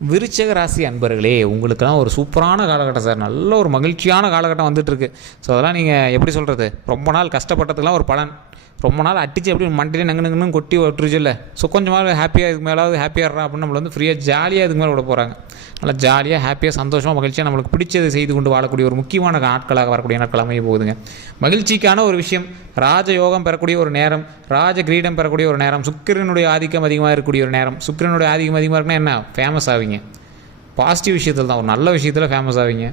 விருச்சக ராசி அன்பர்களே உங்களுக்கெல்லாம் ஒரு சூப்பரான காலகட்டம் சார். நல்ல ஒரு மகிழ்ச்சியான காலகட்டம் வந்துட்டுருக்கு. ஸோ அதெல்லாம் நீங்கள் எப்படி சொல்கிறது ரொம்ப நாள் கஷ்டப்பட்டதுக்கெல்லாம் ஒரு பலன். ரொம்ப நாள் அடிச்சு எப்படி மண்டிலே நங்கு நங்குன்னு கொட்டி விட்டுருச்சு இல்லை ஸோ கொஞ்சமாக ஹாப்பியாக இதுக்கு மேலாவது ஹாப்பியாக அப்படின்னு நம்மளை வந்து ஃப்ரீயாக ஜாலியாக இதுக்கு மேலே விட போகிறாங்க நல்லா ஜாலியாக ஹாப்பியாக சந்தோஷமாக மகிழ்ச்சியாக நம்மளுக்கு பிடிச்சதை செய்து கொண்டு வாழக்கூடிய ஒரு முக்கியமான நாட்களாக வரக்கூடிய நாட்கள் அமைய போகுதுங்க. மகிழ்ச்சிக்கான ஒரு விஷயம் ராஜயோகம் பெறக்கூடிய ஒரு நேரம் ராஜ கிரீடம் பெறக்கூடிய ஒரு நேரம் சுக்கிரனுடைய ஆதிக்கம் அதிகமாக இருக்கக்கூடிய ஒரு நேரம். சுக்கிரனுடைய ஆதிக்கம் அதிகமாக இருக்குன்னா என்ன? ஃபேமஸ் ஆவீங்க. பாசிட்டிவ் விஷயத்தில் தான் ஒரு நல்ல விஷயத்தில் ஃபேமஸ் ஆவீங்க.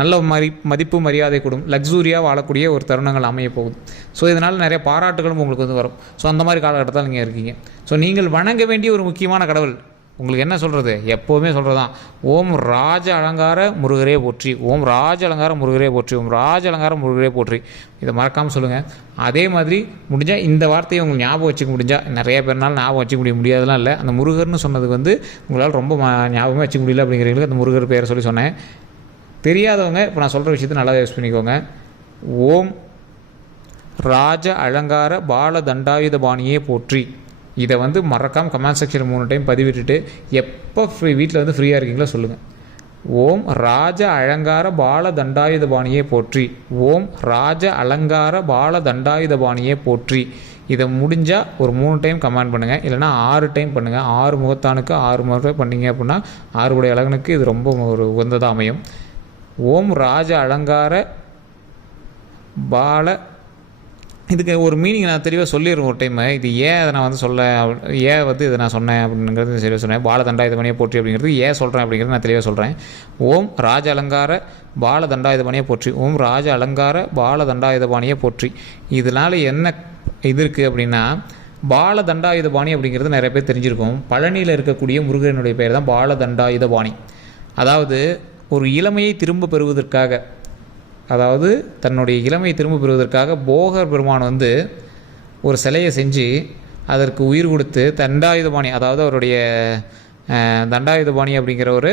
நல்ல மதி மதிப்பு மரியாதை கூடும் லக்ஸூரியாக வாழக்கூடிய ஒரு தருணங்கள் அமைய போகுது. ஸோ இதனால் நிறைய பாராட்டுகளும் உங்களுக்கு வந்து வரும். ஸோ அந்த மாதிரி காலகட்டத்தில் நீங்கள் இருக்கீங்க. ஸோ நீங்கள் வணங்க வேண்டிய ஒரு முக்கியமான கடவுள் உங்களுக்கு என்ன சொல்கிறது எப்போவுமே சொல்கிறது தான் ஓம் ராஜ அலங்கார முருகரே போற்றி ஓம் ராஜ அலங்கார முருகரே போற்றி ஓம் ராஜ அலங்கார முருகரே போற்றி. இதை மறக்காமல் சொல்லுங்கள் அதே மாதிரி முடிஞ்சால் இந்த வார்த்தையை உங்களுக்கு ஞாபகம் வச்சுக்க முடிஞ்சால் நிறைய பேர்னால ஞாபகம் வச்சுக்க முடிய முடியாதெல்லாம் இல்லை. அந்த முருகர்னு சொன்னதுக்கு வந்து உங்களால் ரொம்ப ஞாபகமாக வச்சுக்க முடியல அப்படிங்கிறவங்களுக்கு அந்த முருகர் பேரை சொல்லி சொன்னேன். தெரியாதவங்க இப்போ நான் சொல்கிற விஷயத்தை நல்லா யூஸ் பண்ணிக்கோங்க. ஓம் ராஜ அலங்கார பால தண்டாயுத பாணியே போற்றி. இதை வந்து மறக்காமல் கமெண்ட் செக்ஷன் மூணு டைம் பதிவிட்டுட்டு எப்போ ஃப்ரீ வீட்டில் வந்து ஃப்ரீயாக இருக்கீங்களோ சொல்லுங்கள் ஓம் ராஜ அலங்கார பால தண்டாயுதபாணியை போற்றி. ஓம் ராஜ அலங்கார பால தண்டாயுதபாணியை போற்றி. இதை முடிஞ்சால் ஒரு மூணு டைம் கமெண்ட் பண்ணுங்கள் இல்லைனா ஆறு டைம் பண்ணுங்கள் ஆறு முகத்தானுக்கு ஆறு முறை பண்ணீங்க அப்படின்னா ஆறுபடை அழகனுக்கு இது ரொம்ப ஒரு உகந்ததாக அமையும். ஓம் ராஜ அலங்கார பால இதுக்கு ஒரு மீனிங் நான் தெளிவாக சொல்லிடுறேன் ஒரு டைம் இது ஏன் அதை நான் வந்து சொல்ல ஏன் வந்து இதை நான் சொன்னேன் அப்படிங்கிறது சரி சொன்னேன். பாலதண்டாயுதமணியை போற்றி அப்படிங்கிறது ஏன் சொல்கிறேன் அப்படிங்கிறது நான் தெளிவாக சொல்கிறேன் ஓம் ராஜ அலங்கார பாலதண்டாயுதமணியை போற்றி. ஓம் ராஜ அலங்கார பாலதண்டாயுதபாணியை போற்றி. இதனால் என்ன இது இருக்குது அப்படின்னா பாலதண்டாயுதபாணி அப்படிங்கிறது நிறைய பேர் தெரிஞ்சிருக்கும். பழனியில் இருக்கக்கூடிய முருகனுடைய பெயர் தான் பாலதண்டாயுதபாணி அதாவது ஒரு இளமையை திரும்ப பெறுவதற்காக அதாவது தன்னுடைய இளமையை திரும்ப பெறுவதற்காக போகர் பெருமான் வந்து ஒரு சிலையை செஞ்சு அதற்கு உயிர் கொடுத்து தண்டாயுதபாணி அதாவது அவருடைய தண்டாயுதபாணி அப்படிங்கிற ஒரு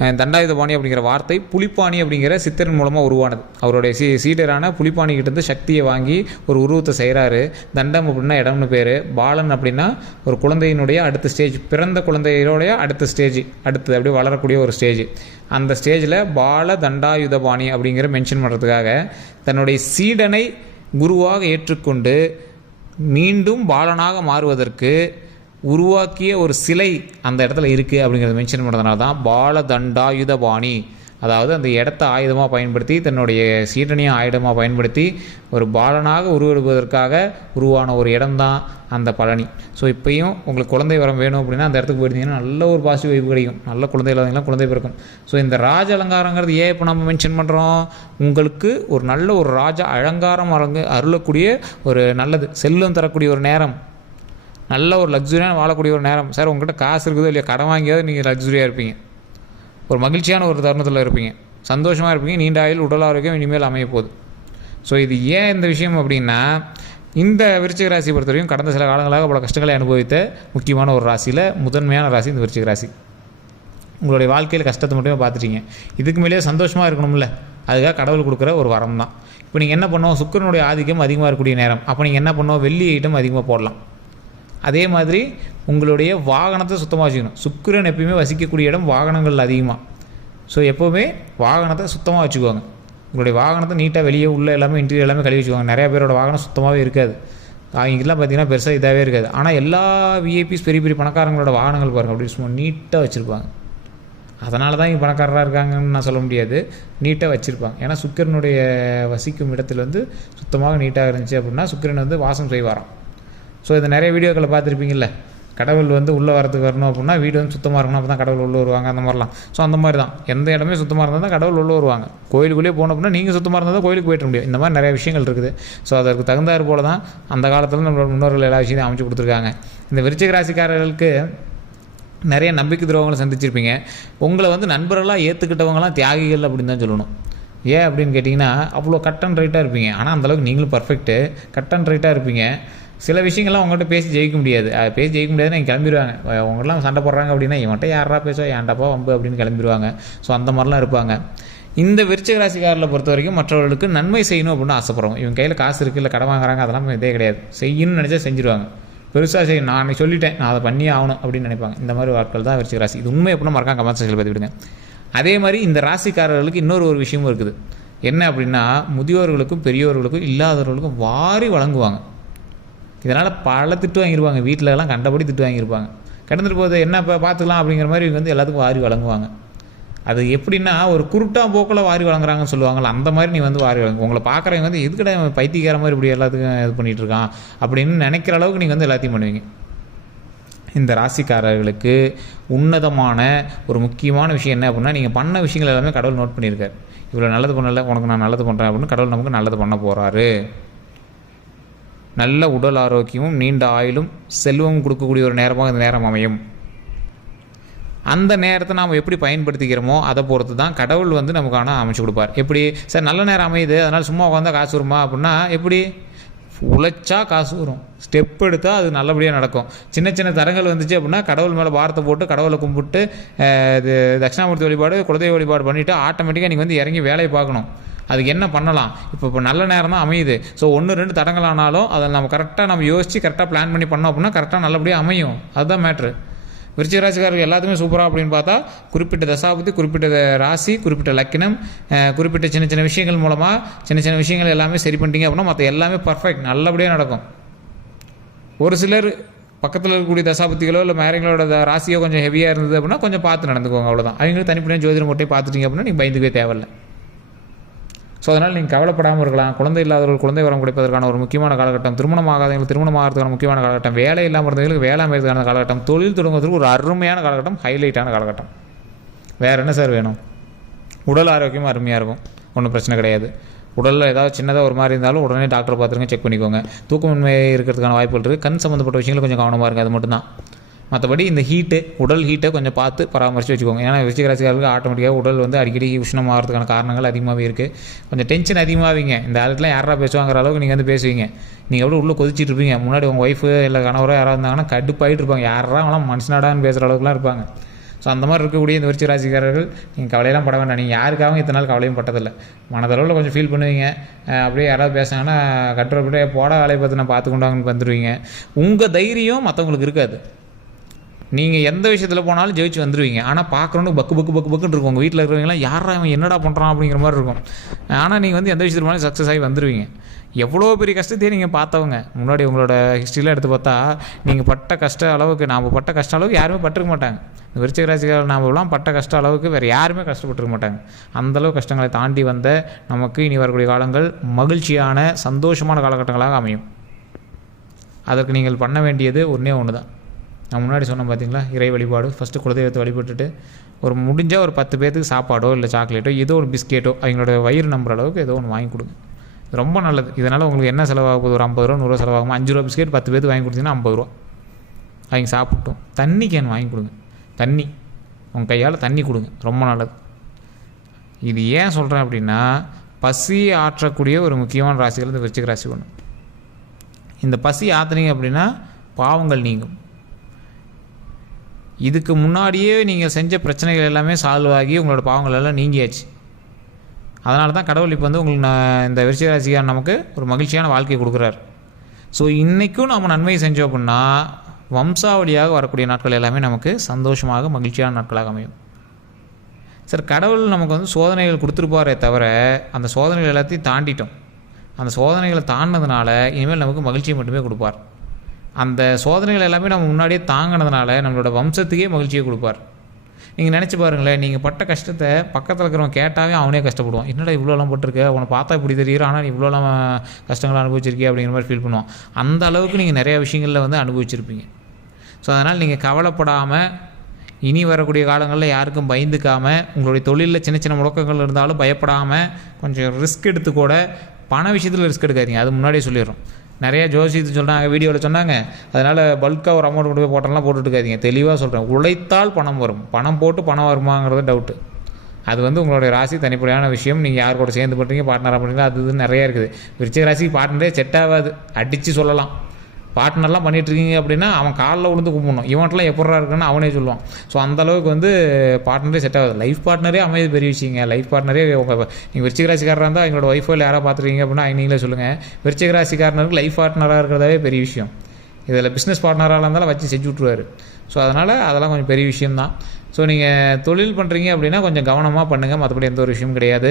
தண்டாயுதபாணி அப்படிங்கிற வார்த்தை புலிப்பாணி அப்படிங்கிற சித்தரின் மூலமாக உருவானது. அவருடைய சீ சீடரான புலிப்பாணிகிட்டேருந்து சக்தியை வாங்கி ஒரு உருவத்தை செய்கிறாரு தண்டம் அப்படின்னா இடம்னு பேர். பாலன் அப்படின்னா ஒரு குழந்தையினுடைய அடுத்த ஸ்டேஜ் பிறந்த குழந்தையோடைய அடுத்த ஸ்டேஜ் அடுத்து அப்படியே வளரக்கூடிய ஒரு ஸ்டேஜ் அந்த ஸ்டேஜில் பால தண்டாயுதபாணி அப்படிங்கிற மென்ஷன் பண்ணுறதுக்காக தன்னுடைய சீடனை குருவாக ஏற்றுக்கொண்டு மீண்டும் பாலனாக மாறுவதற்கு உருவாக்கிய ஒரு சிலை அந்த இடத்துல இருக்குது அப்படிங்கிறத மென்ஷன் பண்ணுறதுனால தான் பாலதண்டாயுதபாணி. அதாவது அந்த இடத்த ஆயுதமாக பயன்படுத்தி தன்னுடைய சீடனையும் ஆயுதமாக பயன்படுத்தி ஒரு பாலனாக உருவெடுப்பதற்காக உருவான ஒரு இடம்தான் அந்த பழனி. ஸோ இப்போயும் உங்களுக்கு குழந்தை வரம் வேணும் அப்படின்னா அந்த இடத்துக்கு போயிருந்தீங்கன்னா நல்ல ஒரு பாசிட்டிவ் வைப்பு கிடைக்கும். நல்ல குழந்தை இல்லாதவங்களாம் குழந்தை பிறக்கும். ஸோ இந்த ராஜ அலங்காரங்கிறது ஏன் இப்போ நம்ம மென்ஷன் பண்ணுறோம் உங்களுக்கு ஒரு நல்ல ஒரு ராஜ அலங்காரம் அரங்கு அருளக்கூடிய ஒரு நல்லது செல்லும் தரக்கூடிய ஒரு நேரம். நல்ல ஒரு லக்ஸுரியான வாழக்கூடிய ஒரு நேரம். சார் உங்கள்கிட்ட காசு இருக்குதோ இல்லையா கடன் வாங்கியாவது நீங்கள் லக்ஸுரியாக இருப்பீங்க. ஒரு மகிழ்ச்சியான ஒரு தருணத்தில் இருப்பீங்க. சந்தோஷமாக இருப்பீங்க. நீண்ட ஆயுள் உடல் ஆரோக்கியம் இனிமேல் அமைய போகுது. ஸோ இது ஏன் இந்த விஷயம் அப்படின்னா இந்த விருச்சிக ராசி பொறுத்தவரைக்கும் கடந்த சில காலங்களாக பல கஷ்டங்களை அனுபவித்த முக்கியமான ஒரு ராசியில் முதன்மையான ராசி இந்த விருச்சிக ராசி. உங்களுடைய வாழ்க்கையில் கஷ்டத்தை மட்டுமே பார்த்துட்டீங்க. இதுக்கு மேலேயே சந்தோஷமாக இருக்கணும்ல. அதுக்காக கடவுள் கொடுக்குற ஒரு வரம் தான். இப்போ நீங்கள் என்ன பண்ணோம் சுக்கரனுடைய ஆதிக்கம் அதிகமாக இருக்கக்கூடிய நேரம். அப்போ நீங்கள் என்ன பண்ணோம் வெள்ளி ஐட்டம் அதிகமாக போடலாம். அதே மாதிரி உங்களுடைய வாகனத்தை சுத்தமாக வச்சுக்கணும். சுக்கிரன் எப்பயுமே வசிக்கக்கூடிய இடம் வாகனங்கள் அதிகமாக ஸோ எப்போவுமே வாகனத்தை சுத்தமாக வச்சுக்கோங்க உங்களுடைய வாகனத்தை நீட்டாக வெளியே உள்ளே எல்லாமே இன்டீரியர் எல்லாமே கழுவி வச்சுக்கோங்க நிறையா பேரோட வாகனம் சுத்தமாகவே இருக்காது. அவங்கெல்லாம் பார்த்தீங்கன்னா பெருசாக இதாகவே இருக்காது. ஆனால் எல்லா விஐபிஸ் பெரிய பெரிய பணக்காரங்களோட வாகனங்கள் பாருங்கள் அப்படி சும்மா நீட்டாக வச்சுருப்பாங்க. அதனால தான் இங்கே பணக்காரராக இருக்காங்கன்னு நான் சொல்ல முடியாது. நீட்டாக வச்சுருப்பாங்க. ஏன்னா சுக்கிரனுடைய வசிக்கும் இடத்துல வந்து சுத்தமாக நீட்டாக இருந்துச்சு அப்படின்னா சுக்கிரன் வந்து வாசம் செய்வாராம். ஸோ இது நிறைய வீடியோக்களை பார்த்துருப்பீங்கள்ல கடவுள் வந்து உள்ளே வரதுக்கு வரணும் அப்படின்னா வீடு வந்து சுத்தமாக இருக்கணும் அப்போ தான் கடவுள் உள்ளே வருவாங்க அந்த மாதிரிலாம். ஸோ அந்த மாதிரி தான் எந்த இடமே சுத்தமாக இருந்தால் தான் கடவுள் உள்ளே வருவாங்க. கோயிலுக்குள்ளேயே போனோம் அப்படின்னா நீங்கள் சுத்தமாக இருந்தால் தான் கோயிலுக்கு போயிட்டு முடியும். இந்த மாதிரி நிறைய விஷயங்கள் இருக்குது. ஸோ அதற்கு தகுந்தாறு போல தான் அந்த காலத்தில் நம்மளோட முன்னோர்கள் எல்லா விஷயத்தையும் அமைச்சு கொடுத்துருக்காங்க. இந்த விருச்சிக ராசிக்காரர்களுக்கு நிறைய நம்பிக்கை துரோகங்களை சந்திச்சிருப்பீங்க. உங்களை வந்து நண்பர்களாக ஏற்றுக்கிட்டவங்களாம் தியாகிகள் அப்படின்னு தான் சொல்லணும். ஏன் அப்படின்னு கேட்டிங்கன்னா அவ்வளோ கட் அண்ட் ரைட்டாக இருப்பீங்க. ஆனால் அந்தளவுக்கு நீங்களும் பர்ஃபெக்ட்டு கட் அண்ட் ரைட்டாக இருப்பீங்க. சில விஷயங்கள்லாம் உங்கள்கிட்ட பேசி ஜெயிக்க முடியாது. அது பேசி ஜெயிக்க முடியாதுன்னு நீங்கள் கிளம்பிடுவாங்க உங்கள்கிட்டலாம் சண்டை போடுறாங்க அப்படின்னா இவன்கிட்ட யாரா பேசுவா? ஏன்டாப்பா வம்பு அப்படின்னு கிளம்பிடுவாங்க ஸோ அந்த மாதிரிலாம் இருப்பாங்க. இந்த விருச்சிக ராசிக்காரில் பொறுத்த வரைக்கும் மற்றவர்களுக்கு நன்மை செய்யணும் அப்படின்னு ஆசைப்படுறோம். இவங்க கையில் காசு இருக்குது இல்லை கடன் வாங்குறாங்க அதெல்லாம் இதே கிடையாது. செய்யணும்னு நினச்சா செஞ்சுருவாங்க. பெருசாக சரி நான் அன்னைக்கு சொல்லிட்டேன் நான் அதை பண்ணியே ஆகணும் அப்படின்னு நினைப்பாங்க. இந்த மாதிரி வாட்கள் தான் விருச்சிக ராசி. இது உண்மை எப்படின்னா மறக்காம கமெண்ட் செக்ஷனில் பற்றி அதே மாதிரி இந்த ராசிக்காரர்களுக்கு இன்னொரு ஒரு விஷயமும் இருக்குது. என்ன அப்படின்னா முதியோர்களுக்கும் பெரியோர்களுக்கும் இல்லாதவர்களுக்கும் வாரி வழங்குவாங்க. இதனால் பல திட்டு வாங்கியிருப்பாங்க வீட்டிலலாம் கண்டபடி திட்டு வாங்கியிருப்பாங்க கிடந்துட்டு போது என்ன இப்போ பார்த்துக்கலாம் அப்படிங்கிற மாதிரி இவங்க வந்து எல்லாத்துக்கும் வாரி வழங்குவாங்க. அது எப்படின்னா ஒரு குருட்டா போக்கில் வாரி வழங்குறாங்கன்னு சொல்லுவாங்கள்ல அந்த மாதிரி நீ வந்து வாரி வழங்கு. உங்களை பார்க்குறவங்க வந்து எதுக்கடா இவன் பைத்தியக்கார மாதிரி இப்படி எல்லாத்துக்கும் இது பண்ணிகிட்ருக்கான் இருக்கான்? அப்படின்னு நினைக்கிற அளவுக்கு நீங்கள் வந்து எல்லாத்தையும் பண்ணுவீங்க. இந்த ராசிக்காரர்களுக்கு உன்னதமான ஒரு முக்கியமான விஷயம் என்ன அப்படின்னா நீங்கள் பண்ண விஷயங்கள் எல்லாமே கடவுள் நோட் பண்ணியிருக்காரு. இவ்வளோ நல்லது பண்ணலை உனக்கு நான் நல்லது பண்ணுறேன் அப்படின்னு கடவுள் நமக்கு நல்லது பண்ண போகிறாரு நல்ல உடல் ஆரோக்கியமும் நீண்ட ஆயுளும் செல்வம் கொடுக்கக்கூடிய ஒரு நேரமாக இந்த நேரம் அமையும். அந்த நேரத்தை நாம் எப்படி பயன்படுத்திக்கிறோமோ அதை பொறுத்து தான் கடவுள் வந்து நமக்கான அமைச்சு கொடுப்பார். எப்படி? சார் நல்ல நேரம் அமையுது அதனால் சும்மா உட்காந்தா காசு வருமா? அப்படின்னா எப்படி? உழைச்சா காசு வரும். ஸ்டெப் எடுத்தால் அது நல்லபடியாக நடக்கும். சின்ன சின்ன தரங்கள் வந்துச்சு அப்படின்னா கடவுள் மேலே பாரத்தை போட்டு கடவுளை கும்பிட்டு இது தட்சிணாமூர்த்தி வழிபாடு குலதெய்வ வழிபாடு பண்ணிவிட்டு ஆட்டோமேட்டிக்காக நீங்கள் வந்து இறங்கி வேலையை பார்க்கணும். அதுக்கு என்ன பண்ணலாம்? இப்போ இப்போ நல்ல நேரம் தான் அமையுது. ஸோ ஒன்று ரெண்டு தடங்கள் ஆனாலும் அதை நம்ம கரெக்டாக நம்ம யோசித்து கரெக்டாக பிளான் பண்ணி பண்ணோம் அப்படின்னா கரெக்டாக நல்லபடியாக அமையும். அதுதான் மேட்ரு விருச்சிகராசிக்காரர்கள் எல்லாத்துக்குமே சூப்பராக அப்படின்னு பார்த்தா குறிப்பிட்ட தசாபதி குறிப்பிட்ட ராசி குறிப்பிட்ட லக்கினம் குறிப்பிட்ட சின்ன சின்ன விஷயங்கள் மூலமாக சின்ன சின்ன விஷயங்கள் எல்லாமே சரி பண்ணிட்டீங்க அப்படின்னா மற்ற எல்லாமே பர்ஃபெக்ட் நல்லபடியாக நடக்கும். ஒரு சிலர் பக்கத்தில் இருக்கக்கூடிய தசாபத்திகளோ இல்லை மேரங்களோட ராசியோ கொஞ்சம் ஹெவியாக இருந்தது அப்படின்னா கொஞ்சம் பார்த்து நடந்துக்கோங்க அவ்வளோதான் அவங்களும் தனிப்பட்ட ஜோதிடம் மட்டும் பார்த்துட்டீங்க அப்படின்னா நீங்கள் பயந்துக்கவே தேவையில்லை. ஸோ அதனால் நீங்கள் கவலைப்படாமல் இருக்கலாம். குழந்தை இல்லாதவர்கள் குழந்தை வரம் கிடைப்பதற்கான ஒரு முக்கியமான காலகட்டம். திருமணம் ஆகாதவங்களுக்கு திருமணம் ஆகிறதுக்கான முக்கியமான காலகட்டம். வேலை இல்லாமல் இருந்தவங்களுக்கு வேலை அமைறதுக்கான காலகட்டம். தொழில் தொடங்குவதற்கு ஒரு அருமையான காலகட்டம் ஹைலைட்டான காலகட்டம். வேறு என்ன சார் வேணும்? உடல் ஆரோக்கியமும் அருமையாக இருக்கும். ஒன்றும் பிரச்சனை கிடையாது. உடலில் ஏதாவது சின்னதாக ஒரு மாதிரி இருந்தாலும் உடனே டாக்டர் பார்த்துருங்க செக் பண்ணிக்கோங்க. தூக்கமின்மை இருக்கிறதுக்கான வாய்ப்புகள் இருக்குது கண் சம்மந்தப்பட்ட விஷயங்கள் கொஞ்சம் கவனமாக இருங்க. அது மட்டும்தான். மற்றபடி இந்த ஹீட்டு உடல் ஹீட்டை கொஞ்சம் பார்த்து பராமரித்து வச்சுக்கோங்க. ஏன்னா விருச்சிக ஆட்டோமேட்டிக்காக உடல் வந்து அடிக்கடி உஷ்ணம் ஆகிறதுக்கான காரணங்கள் அதிகமாகவே இருக்குது கொஞ்சம் டென்ஷன் அதிகமாகவீங்க இந்த ஆளுக்கெல்லாம் யாரா பேசுவாங்கிற அளவுக்கு நீங்கள் வந்து பேசுவீங்க. நீங்கள் எவ்வளோ உள்ளே கொதிச்சிட்டு இருப்பீங்க. முன்னாடி உங்கள் ஒய்ஃபு இல்லை கணவரோ யாராவது இருந்தாங்கன்னா கடுப்பாயிட்டு இருப்பாங்க. யாரா அவங்களாம் மனுஷனாடான்னு பேசுகிற அளவுக்குலாம் இருப்பாங்க. ஸோ அந்த மாதிரி இருக்கக்கூடிய இந்த விருச்சி ராசிக்காரர்கள் நீங்கள் கவலையெல்லாம் பட வேண்டாம். நீங்கள் யாருக்காகவும் இத்தனை நாள் கவலையும் பட்டதில்லை. மனதளவில் கொஞ்சம் ஃபீல் பண்ணுவீங்க. அப்படியே யாராவது பேசினாங்கன்னா கட்டுற அப்படியே போட வேலையை பார்த்து நான் பார்த்துக்கொண்டாங்கன்னு வந்துடுவீங்க உங்கள் தைரியம் மற்றவங்களுக்கு இருக்காது. நீங்கள் எந்த விஷயத்தில் போனாலும் ஜெயிச்சு வந்துடுவீங்க ஆனால் பார்க்குறோன்னு பக்கு பக்கு பக்கு பக்குன்னு இருக்கும். உங்கள் வீட்டில் இருக்கிறவங்களாம் யாரா அவன் என்னடா பண்ணுறான் அப்படிங்கிற மாதிரி இருக்கும். ஆனால் நீங்கள் வந்து எந்த விஷயத்தில் போனாலும் சக்ஸஸ் ஆகி வந்துடுவீங்க எவ்வளோ பெரிய கஷ்டத்தையும் நீங்கள் பார்த்தவங்க. முன்னாடி உங்களோட ஹிஸ்ட்ரியெலாம் எடுத்து பார்த்தா நீங்கள் பட்ட கஷ்ட அளவுக்கு நாம் பட்ட கஷ்ட அளவுக்கு யாருமே பட்டிருக்க மாட்டாங்க. இந்த விருச்சிக ராசிக்காரர் நாமெல்லாம் பட்ட கஷ்ட அளவுக்கு வேறு யாருமே கஷ்டப்பட்டுருக்க மாட்டாங்க. அந்தளவு கஷ்டங்களை தாண்டி வந்த நமக்கு இனி வரக்கூடிய காலங்கள் மகிழ்ச்சியான சந்தோஷமான காலகட்டங்களாக அமையும். அதற்கு நீங்கள் பண்ண வேண்டியது ஒன்றே ஒன்று தான் நான் முன்னாடி சொன்னேன் பார்த்தீங்களா இறை வழிபாடு. ஃபஸ்ட்டு குலதெய்வத்தை வழிபட்டுட்டு ஒரு முடிஞ்சால் ஒரு பத்து பேர்த்துக்கு சாப்பாடோ இல்லை சாக்லேட்டோ ஏதோ ஒரு பிஸ்கெட்டோ அவங்களோட வயிறு நம்புற அளவுக்கு ஏதோ ஒன்று வாங்கி கொடுங்க. ரொம்ப நல்லது. இதனால் உங்களுக்கு என்ன செலவாக போகுது? ஒரு ஐம்பது ரூபா நூறுரூவா செலவாகும்? அஞ்சு ரூபா பிஸ்கெட் பத்து பேர்த்து வாங்கி கொடுத்தீங்கன்னா ஐம்பது ரூபா. அவங்க சாப்பிட்டோம். தண்ணி கேன் வாங்கி கொடுங்க. தண்ணி. உங்கள் கையால் தண்ணி கொடுங்க. ரொம்ப நல்லது. இது ஏன் சொல்கிறேன் அப்படின்னா பசி ஆற்றக்கூடிய ஒரு முக்கியமான ராசிகள் இந்த விருச்சிக ராசி ஒன்று இந்த பசி ஆற்றுனீங்க அப்படின்னா பாவங்கள் நீங்கும். இதுக்கு முன்னாடியே நீங்கள் செஞ்ச பிரச்சனைகள் எல்லாமே சால்வ் ஆகி உங்களோட பாவங்கள் எல்லாம் நீங்கியாச்சு. அதனால தான் கடவுள் இப்போ வந்து உங்களுக்கு நான் இந்த விருச்சிகராசிக்கார் நமக்கு ஒரு மகிழ்ச்சியான வாழ்க்கையை கொடுக்குறாரு. ஸோ இன்றைக்கும் நம்ம நன்மை செஞ்சோம் அப்படின்னா வம்சாவளியாக வரக்கூடிய நாட்கள் எல்லாமே நமக்கு சந்தோஷமாக மகிழ்ச்சியான நாட்களாக அமையும். சார் கடவுள் நமக்கு வந்து சோதனைகள் கொடுத்துருப்பாரே தவிர அந்த சோதனைகள் எல்லாத்தையும் தாண்டிட்டோம். அந்த சோதனைகளை தாண்டினதுனால இனிமேல் நமக்கு மகிழ்ச்சியை மட்டுமே கொடுப்பார். அந்த சோதனைகள் எல்லாமே நம்ம முன்னாடியே தாங்கினதுனால நம்மளோட வம்சத்துக்கே மகிழ்ச்சியை கொடுப்பார். நீங்கள் நினச்சி பாருங்களேன் நீங்கள் பட்ட கஷ்டத்தை பக்கத்தில் இருக்கிறவன் கேட்டாவே அவனே கஷ்டப்படுவான். என்னடா இவ்வளோலாம் போட்டிருக்க? உன்னை பார்த்தா இப்படி தெரியுற? ஆனால் நீ இவ்வளோலாம் கஷ்டங்களை அனுபவிச்சிருக்கே அப்படிங்கிற மாதிரி ஃபீல் பண்ணுவான். அந்த அளவுக்கு நீங்கள் நிறையா விஷயங்களில் வந்து அனுபவிச்சிருப்பீங்க. ஸோ அதனால் நீங்கள் கவலைப்படாமல் இனி வரக்கூடிய காலங்களில் யாருக்கும் பயந்துக்காமல் உங்களுடைய தொழிலில் சின்ன சின்ன முடக்கங்கள் இருந்தாலும் பயப்படாமல் கொஞ்சம் ரிஸ்க் எடுத்து கூட பண விஷயத்தில் ரிஸ்க் எடுக்காதீங்க. அது முன்னாடியே சொல்லிடுறோம். நிறைய ஜோசியத்து சொன்னாங்க வீடியோவில் சொன்னாங்க. அதனால் பல்காக ஒரு அமௌண்ட் கொண்டு போய் போட்டெல்லாம் போட்டுட்டு இருக்காதீங்க தெளிவாக சொல்கிறேன் உழைத்தால் பணம் வரும். பணம் போட்டு பணம் வருமாங்கிறது டவுட்டு அது வந்து உங்களுடைய ராசி தனிப்படையான விஷயம். நீங்கள் யார் கூட சேர்ந்து பண்ணுறீங்க பார்ட்னராக பண்ணுறீங்களா அது இது நிறைய இருக்குது. விருச்சிக ராசிக்கு பார்ட்னரே செட் ஆகாது. அடித்து சொல்லலாம். பார்ட்னர்லாம் பண்ணிகிட்டு இருக்கீங்க அப்படின்னா அவன் காலில் விழுந்து கும்பிடணும். இவன்ட்டெலாம் எப்படா இருக்குன்னு அவனே சொல்லுவான். ஸோ அந்தளவுக்கு வந்து பார்ட்னரே செட் ஆகுது. லைஃப் பார்ட்னரே அமையுது பெரிய விஷயங்க. லைஃப் பார்ட்னரே உங்கள் நீங்கள் விருச்சிகராசிக்காரராக இருந்தால் எங்களோட ஒய்ஃபோ இல்லை யாராவது பார்த்துருக்கீங்க அப்படின்னா நீங்களே சொல்லுங்கள் விருச்சிகராசிக்காரனருக்கு லைஃப் பார்ட்னராக இருக்கிறதாவே பெரிய விஷயம். இதில் பிஸ்னஸ் பார்ட்னராக இருந்தாலும் வச்சு செஞ்சு விட்ருவார் ஸோ அதனால் அதெல்லாம் கொஞ்சம் பெரிய விஷயம்தான். ஸோ நீங்கள் தொழில் பண்ணுறீங்க அப்படின்னா கொஞ்சம் கவனமாக பண்ணுங்கள் மற்றபடி எந்த ஒரு விஷயமும் கிடையாது.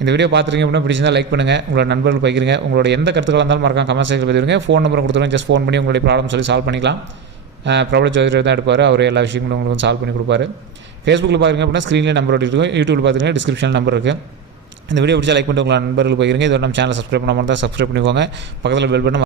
இந்த வீடியோ பார்த்துருக்கீங்க அப்படின்னா பிடிச்சிருந்தா லைக் பண்ணுங்கள் உங்களோட நண்பர்கள் பகிருங்க. உங்களோட எந்த கருத்துக்களாக இருந்தாலும் மறக்காம கமெண்ட் செக்ஷன் பதிவிடுங்க. ஃபோன் நம்பர் கொடுத்துருங்க ஜஸ்ட் ஃபோன் பண்ணி உங்களுடைய ப்ராப்ளம் சொல்லி சால்வ் பண்ணிக்கலாம். பிரபல ஜோதிடர் தான் எடுப்பார். அவர் எல்லா விஷயங்களும் உங்களுக்கு சால்வ் பண்ணி கொடுப்பாரு. ஃபேஸ்புக்கில் பார்க்குறீங்க அப்படின்னா ஸ்க்ரீனில் நம்பர் இருக்கும். யூடியூப்பில் பார்த்துங்க டிஸ்கிரிப்ஷன் நம்பர் இருக்குது இந்த வீடியோ பிடிச்சா லைக் பண்ணிட்டு உங்களோட நண்பர்கள் போயிருங்க இதோட நம்ம சேனல் சப்ஸ்கிரைப் பண்ணாமல் தான் சப்ஸ்கிரைப் பண்ணிக்கோங்க. பக்கத்தில் பெல் பண்ண